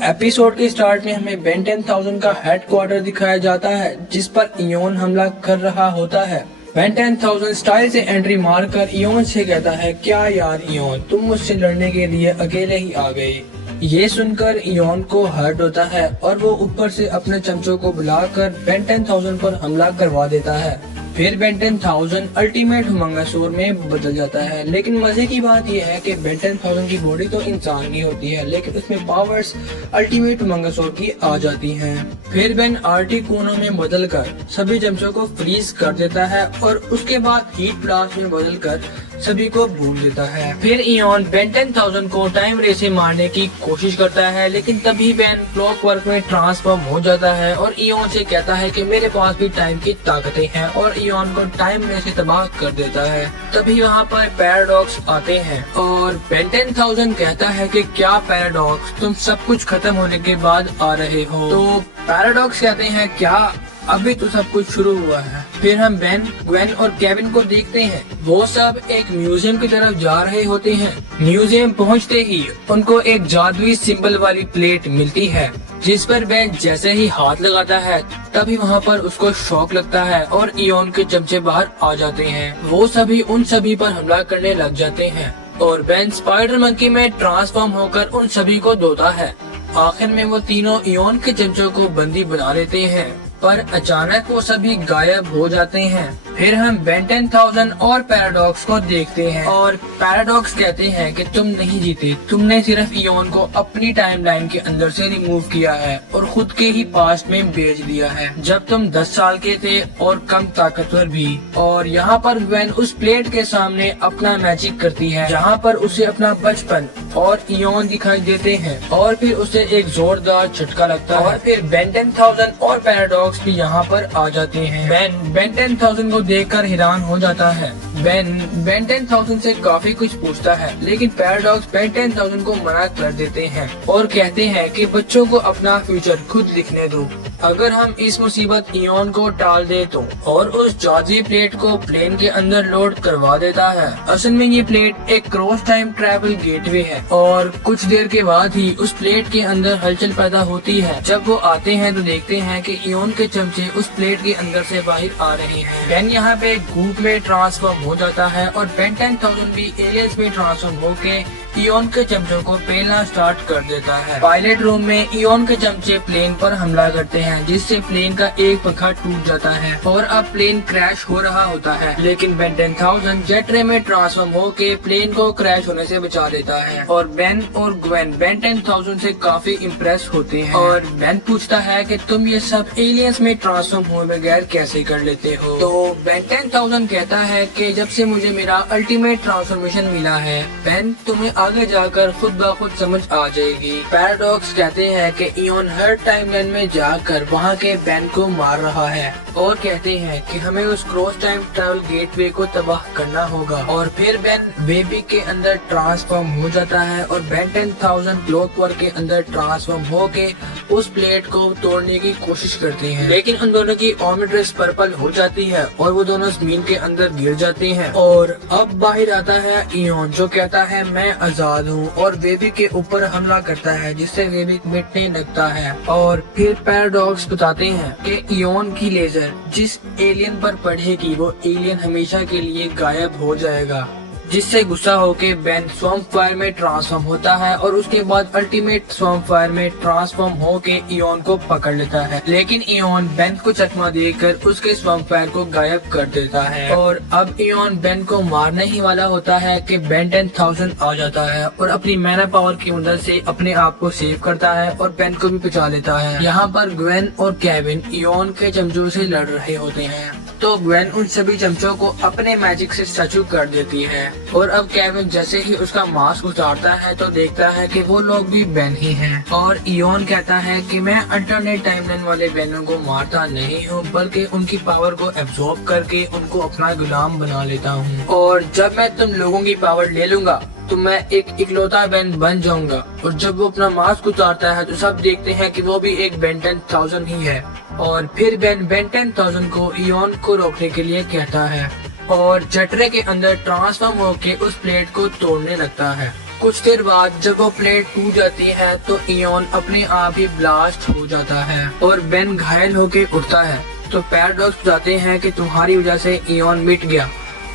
Episode के start में हमें बेन 10,000 का हेडक्वार्टर दिखाया जाता है, जिस पर इयोन हमला कर रहा होता है। बेन 10,000 स्टाइल से एंट्री मारकर इयोन से कहता है, क्या यार इयोन, तुम मुझसे लड़ने के लिए अकेले ही आ गए। ये सुनकर इयोन को हर्ट होता है और वो ऊपर से अपने चमचों को बुलाकर बेन 10,000 पर हमला करवा देता है। फिर बेन 10,000 अल्टीमेट हुमांगासोर में बदल जाता है। लेकिन मजे की बात यह है कि बेन 10,000 की बॉडी तो इंसान की होती है, लेकिन उसमें पावर्स अल्टीमेट हुमांगासोर की आ जाती हैं। फिर बेन आर्टिकुनो में बदलकर सभी चमचों को फ्रीज कर देता है और उसके बाद हीट ब्लास्ट में बदलकर सभी को भून देता है। फिर इयोन बेन 10,000 को टाइम रे से मारने की कोशिश करता है, लेकिन तभी बेन क्लॉकवर्क में ट्रांसफॉर्म हो जाता है और इयोन से कहता है कि मेरे पास भी टाइम की ताकतें हैं और इयोन को टाइम रे से तबाह कर देता है। तभी वहाँ पर पैराडॉक्स आते हैं और बेन 10,000 कहता है कि क्या पैराडॉक्स, तुम सब कुछ खत्म होने के बाद आ रहे हो। तो पैराडॉक्स कहते हैं, क्या अभी तो सब कुछ शुरू हुआ है। फिर हम बेन, ग्वेन और केविन को देखते हैं। वो सब एक म्यूजियम की तरफ जा रहे होते हैं। म्यूजियम पहुंचते ही उनको एक जादुई सिंबल वाली प्लेट मिलती है, जिस पर बेन जैसे ही हाथ लगाता है तभी वहाँ पर उसको शॉक लगता है और इयोन के चमचे बाहर आ जाते हैं। वो सभी उन सभी पर हमला करने लग जाते हैं और बेन स्पाइडर मंकी में ट्रांसफॉर्म होकर उन सभी को धोता है। आखिर में वो तीनों इयोन के चमचों को बंदी बना लेते हैं, पर अचानक वो सभी गायब हो जाते हैं। फिर हम बेन 10,000 और पैराडॉक्स को देखते हैं और पैराडॉक्स कहते हैं कि तुम नहीं जीते, तुमने सिर्फ इयोन को अपनी टाइमलाइन के अंदर से रिमूव किया है और खुद के ही पास्ट में भेज दिया है, जब तुम 10 साल के थे और कम ताकतवर भी। और यहाँ पर ग्वेन उस प्लेट के सामने अपना मैजिक करती है, जहाँ पर उसे अपना बचपन और इयोन दिखाई देते हैं और फिर उसे एक जोरदार झटका लगता है और फिर बेन 10,000 और पैराडॉक्स भी यहाँ पर आ जाते हैं। बेन 10,000 को देखकर हैरान हो जाता है। बेन 10,000 से काफी कुछ पूछता है, लेकिन पैराडॉक्स बेन 10,000 को मना कर देते हैं और कहते हैं कि बच्चों को अपना फ्यूचर खुद लिखने दो। अगर हम इस मुसीबत इयोन को टाल दे तो, और उस जादुई प्लेट को प्लेन के अंदर लोड करवा देता है। असल में ये प्लेट एक क्रॉस टाइम ट्रैवल गेटवे है और कुछ देर के बाद ही उस प्लेट के अंदर हलचल पैदा होती है। जब वो आते हैं तो देखते हैं कि इयोन के चमचे उस प्लेट के अंदर से बाहर आ रहे हैं। बेन यहाँ पे गूप में ट्रांसफॉर्म हो जाता है और बेन 10,000 भी एलियंस में ट्रांसफॉर्म होके इयोन के चमचों को पेलना स्टार्ट कर देता है। पायलट रूम में इयोन के चमचे प्लेन पर हमला करते हैं, जिससे प्लेन का एक पंखा टूट जाता है और अब प्लेन क्रैश हो रहा होता है। लेकिन बेन 10,000 जेट रे में ट्रांसफॉर्म होके प्लेन को क्रैश होने से बचा देता है और बेन और ग्वेन बेन 10,000 से काफी इम्प्रेस होते हैं और बेन पूछता है कि तुम ये सब एलियंस में ट्रांसफॉर्म हुए बगैर कैसे कर लेते हो। तो बेन 10,000 कहता है कि जब से मुझे मेरा अल्टीमेट ट्रांसफॉर्मेशन मिला है बेन, तुम्हें आगे जाकर खुद ब खुद समझ आ जाएगी। पैराडॉक्स कहते हैं कि इयोन हर टाइमलाइन में जाकर वहाँ के बेन को मार रहा है और कहते हैं कि हमें उस क्रॉस टाइम ट्रैवल गेटवे को तबाह करना होगा। और फिर बेन बेबी के अंदर ट्रांसफॉर्म हो जाता है और बेन 10,000 क्लॉकवर्क के अंदर ट्रांसफॉर्म होके उस प्लेट को तोड़ने की कोशिश करते हैं, लेकिन उन दोनों की ओमनिट्रस पर्पल हो जाती है और वो दोनों जमीन के अंदर गिर जाते हैं। और अब बाहर आता है इयोन, जो कहता है मैं आजाद हूँ और बेबी के ऊपर हमला करता है, जिससे बेबी मिटने लगता है। और फिर पैराडॉक्स बताते हैं कि इयोन की लेजर जिस एलियन पर पड़ेगी वो एलियन हमेशा के लिए गायब हो जाएगा, जिससे गुस्सा होके बेन स्वॉर्म फायर में ट्रांसफॉर्म होता है और उसके बाद अल्टीमेट स्वॉर्म फायर में ट्रांसफॉर्म होके इयोन को पकड़ लेता है। लेकिन इयोन बेन को चकमा देकर उसके स्वॉर्म फायर को गायब कर देता है और अब इयोन बेन को मारने ही वाला होता है कि बेन 10,000 आ जाता है और अपनी मैना पावर की मदद से अपने आप को सेव करता है और बेन को भी बचा लेता है। यहाँ पर ग्वेन और केविन इयोन के चमचों से लड़ रहे होते हैं, तो ग्वेन उन सभी चमचों को अपने मैजिक से स्टैचू कर देती है और अब केविन जैसे ही उसका मास्क उतारता है तो देखता है कि वो लोग भी बेन ही हैं। और इयोन कहता है कि मैं अल्टरनेट टाइमलाइन वाले बेनों को मारता नहीं हूँ, बल्कि उनकी पावर को एब्जॉर्ब करके उनको अपना गुलाम बना लेता हूँ, और जब मैं तुम लोगों की पावर ले लूंगा तो मैं एक इकलौता बेन बन जाऊंगा। और जब वो अपना मास्क उतारता है तो सब देखते हैं कि वो भी एक बेन 10,000 ही है। और फिर बेन 10,000 को इयोन को रोकने के लिए कहता है और जटरे के अंदर ट्रांसफॉर्म होके उस प्लेट को तोड़ने लगता है। कुछ देर बाद जब वो प्लेट टूट जाती है तो इयोन अपने आप ही ब्लास्ट हो जाता है और बेन घायल होके उठता है। तो पैराडॉक्स बताते हैं कि तुम्हारी वजह से इयोन मिट गया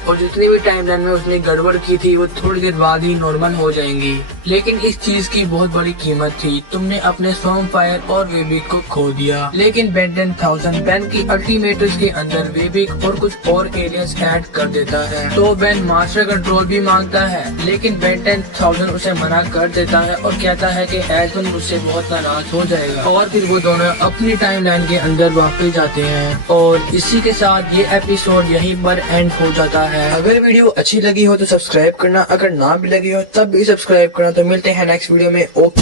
और जितनी भी टाइमलाइन में उसने गड़बड़ की थी वो थोड़ी देर बाद ही नॉर्मल हो जाएंगी। लेकिन इस चीज की बहुत बड़ी कीमत थी, तुमने अपने स्वॉर्मफायर और वेबिक को खो दिया। लेकिन बेन 10,000 बेन की अल्टीमेटर्स के अंदर वेबिक और कुछ और एलियंस ऐड कर देता है। तो बेन मास्टर कंट्रोल भी मांगता है, लेकिन बेन 10,000 उसे मना कर देता है और कहता है कि एजमन मुझसे बहुत नाराज हो जाएगा। और फिर वो दोनों अपनी टाइमलाइन के अंदर वापस जाते हैं और इसी के साथ ये एपिसोड यहीं पर एंड हो जाता है। अगर वीडियो अच्छी लगी हो तो सब्सक्राइब करना, अगर ना भी लगी हो तब भी सब्सक्राइब करना। तो मिलते हैं नेक्स्ट वीडियो में। ओके।